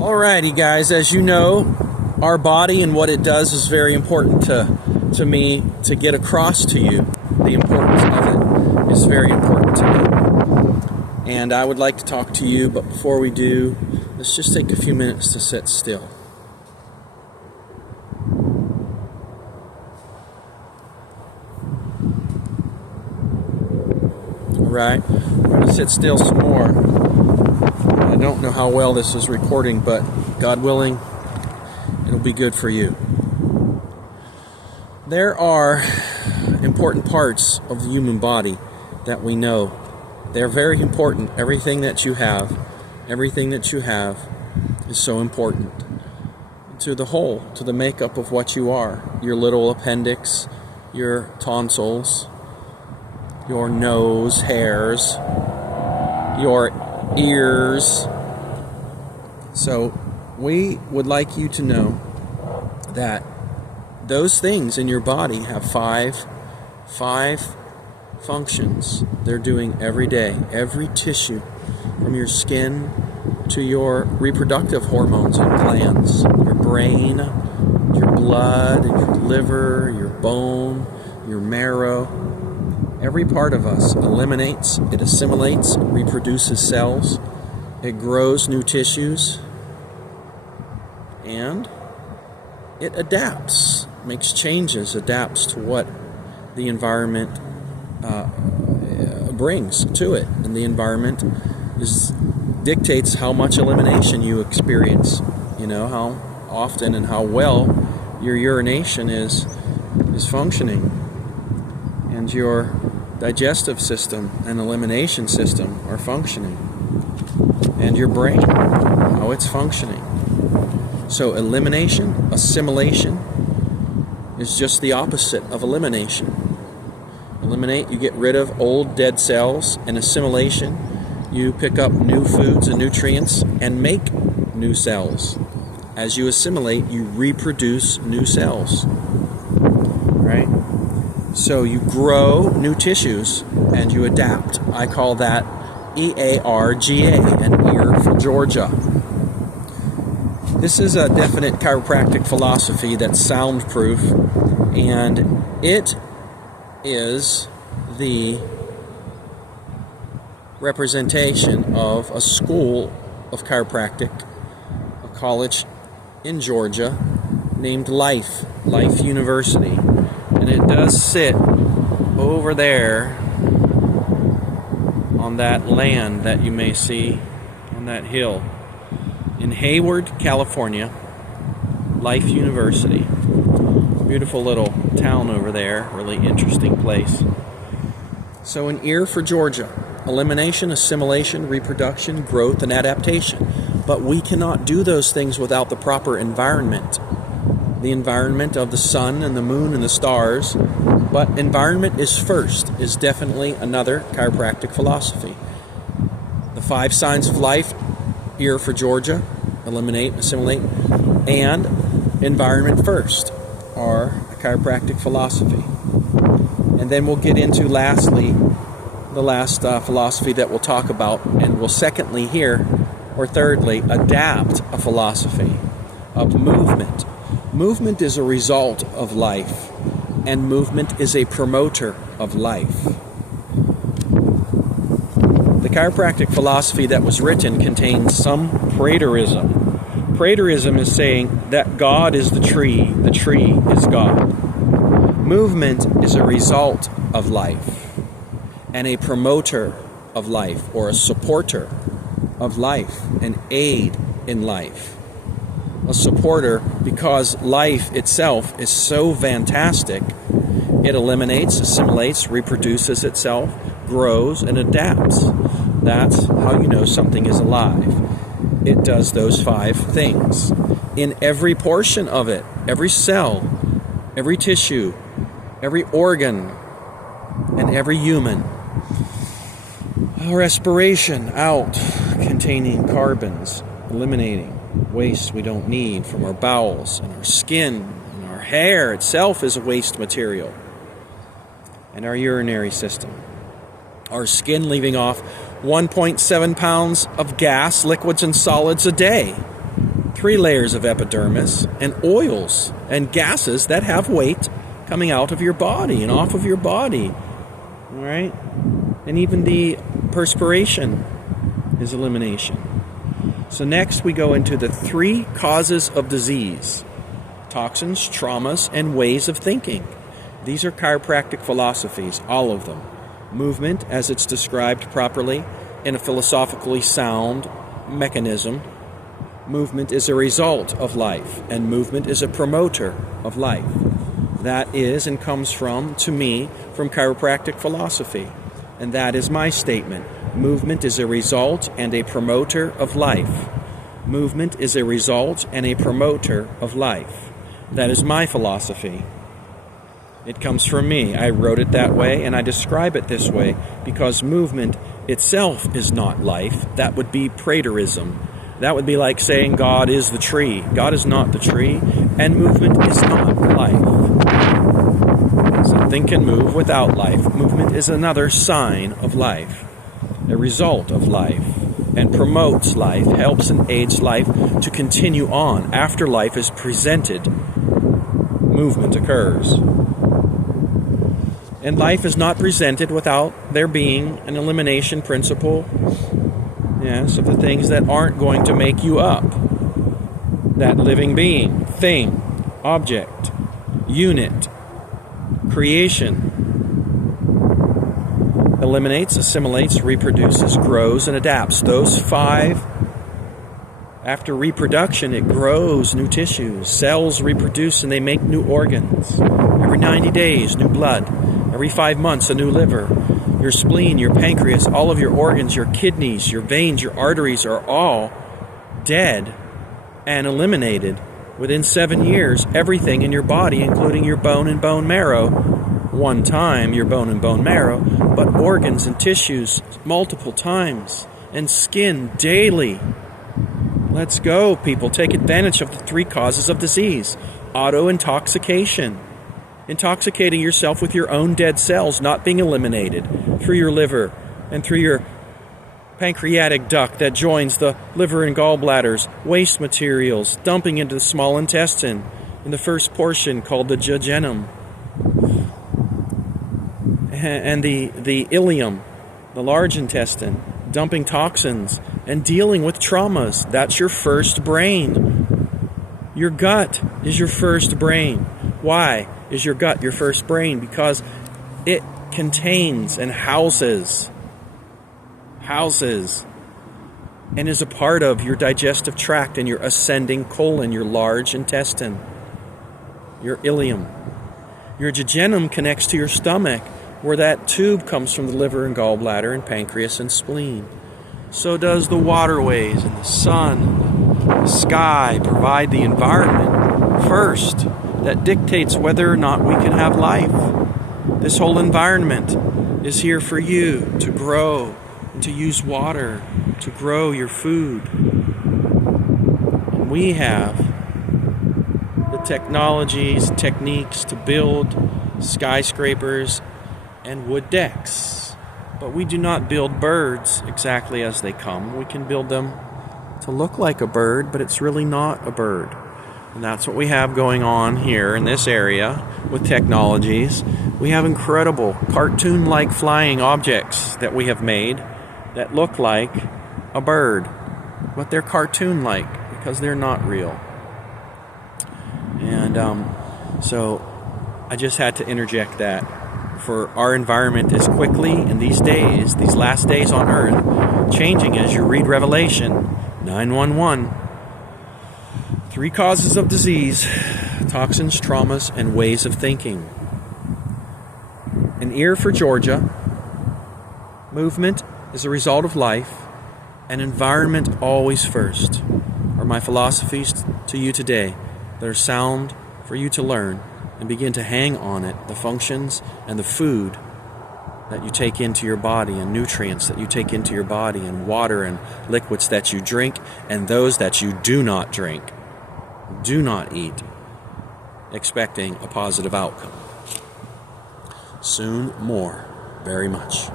Alrighty guys, as you know, our body and what it does is very important to me to get across to you. The importance of it is very important to me. And I would like to talk to you, but before we do, let's just take a few minutes to sit still. Alright, I'm going to sit still some more. I don't know how well this is recording, but God willing, it'll be good for you. There are important parts of the human body that we know. They're very important. Everything that you have is so important to the whole, to the makeup of what you are. Your little appendix, your tonsils, your nose hairs, your ears. So we would like you to know that those things in your body have five functions they're doing every day. Every tissue, from your skin to your reproductive hormones and glands, your brain, your blood, your liver, your bone, your marrow. Every part of us eliminates, it assimilates, reproduces cells, it grows new tissues, and it adapts, makes changes, adapts to what the environment brings to it. And the environment dictates how much elimination you experience, how often and how well your urination is functioning, and your digestive system and elimination system are functioning, and your brain, how it's functioning. So elimination, assimilation, is just the opposite of elimination. Eliminate, you get rid of old dead cells, and assimilation, you pick up new foods and nutrients and make new cells. As you assimilate, you reproduce new cells, right? So you grow new tissues and you adapt. I call that EARGA, an ear for Georgia. This is a definite chiropractic philosophy that's soundproof, and it is the representation of a school of chiropractic, a college in Georgia named Life University. And it does sit over there on that land that you may see on that hill in Hayward, California. Life University. Beautiful little town over there, really interesting place. So an ear for Georgia. Elimination, assimilation, reproduction, growth, and adaptation. But we cannot do those things without the proper environment. The environment of the sun and the moon and the stars. But environment is first, is definitely another chiropractic philosophy. The 5 signs of life, ear for Georgia, eliminate, assimilate, and environment first are a chiropractic philosophy. And then we'll get into lastly, the last philosophy that we'll talk about, and we'll secondly here, or thirdly, adapt a philosophy of movement. Movement is a result of life, and movement is a promoter of life. The chiropractic philosophy that was written contains some praetorism. Praetorism is saying that God is the tree is God. Movement is a result of life, and a promoter of life, or a supporter of life, an aid in life. A supporter because life itself is so fantastic. It eliminates, assimilates, reproduces itself, grows, and adapts. That's how you know something is alive. It does those 5 things. In every portion of it, every cell, every tissue, every organ, and every human. Respiration out, containing carbons, eliminating waste we don't need from our bowels, and our skin, and our hair itself is a waste material. And our urinary system. Our skin leaving off 1.7 pounds of gas, liquids, and solids a day. 3 layers of epidermis, and oils and gases that have weight coming out of your body and off of your body. All right? And even the perspiration is elimination. So next we go into the 3 causes of disease: toxins, traumas, and ways of thinking. These are chiropractic philosophies, all of them. Movement, as it's described properly in a philosophically sound mechanism. Movement is a result of life, and movement is a promoter of life. That is and comes from, to me, from chiropractic philosophy. And that is my statement. Movement is a result and a promoter of life. Movement is a result and a promoter of life. That is my philosophy. It comes from me. I wrote it that way, and I describe it this way because movement itself is not life. That would be praterism. That would be like saying God is the tree. God is not the tree, and movement is not life. Something can move without life. Movement is another sign of life, a result of life, and promotes life, helps and aids life to continue on. After life is presented, movement occurs. And life is not presented without there being an elimination principle, yes, of the things that aren't going to make you up. That living being, thing, object, unit, creation eliminates, assimilates, reproduces, grows, and adapts. Those 5, after reproduction, it grows new tissues. Cells reproduce and they make new organs. Every 90 days, new blood. Every 5 months, a new liver. Your spleen, your pancreas, all of your organs, your kidneys, your veins, your arteries are all dead and eliminated. Within 7 years, everything in your body, including your bone and bone marrow, one time your bone and bone marrow, but organs and tissues multiple times, and skin daily. Let's go, people. Take advantage of the 3 causes of disease. Auto-intoxication. Intoxicating yourself with your own dead cells not being eliminated through your liver and through your pancreatic duct that joins the liver and gallbladders, waste materials dumping into the small intestine in the first portion called the jejunum, and the ileum, the large intestine, dumping toxins and dealing with traumas. That's your first brain. Your gut is your first brain. Why is your gut your first brain? Because it contains and houses and is a part of your digestive tract and your ascending colon, your large intestine, your ileum. Your jejunum connects to your stomach, where that tube comes from the liver and gallbladder and pancreas and spleen. So does the waterways and the sun, the sky provide the environment first that dictates whether or not we can have life. This whole environment is here for you to grow and to use water to grow your food. And we have the technologies, techniques to build skyscrapers and wood decks. But we do not build birds exactly as they come. We can build them to look like a bird, but it's really not a bird. And that's what we have going on here in this area with technologies. We have incredible cartoon-like flying objects that we have made that look like a bird, but they're cartoon-like because they're not real. And so I just had to interject that. For our environment is quickly in these days, these last days on earth, changing as you read Revelation 9:11. 3 causes of disease: toxins, traumas, and ways of thinking. An ear for Georgia. Movement is a result of life, and environment always first are my philosophies to you today that are sound for you to learn and begin to hang on it, the functions and the food that you take into your body and nutrients that you take into your body and water and liquids that you drink and those that you do not drink, do not eat, expecting a positive outcome. Soon more, very much.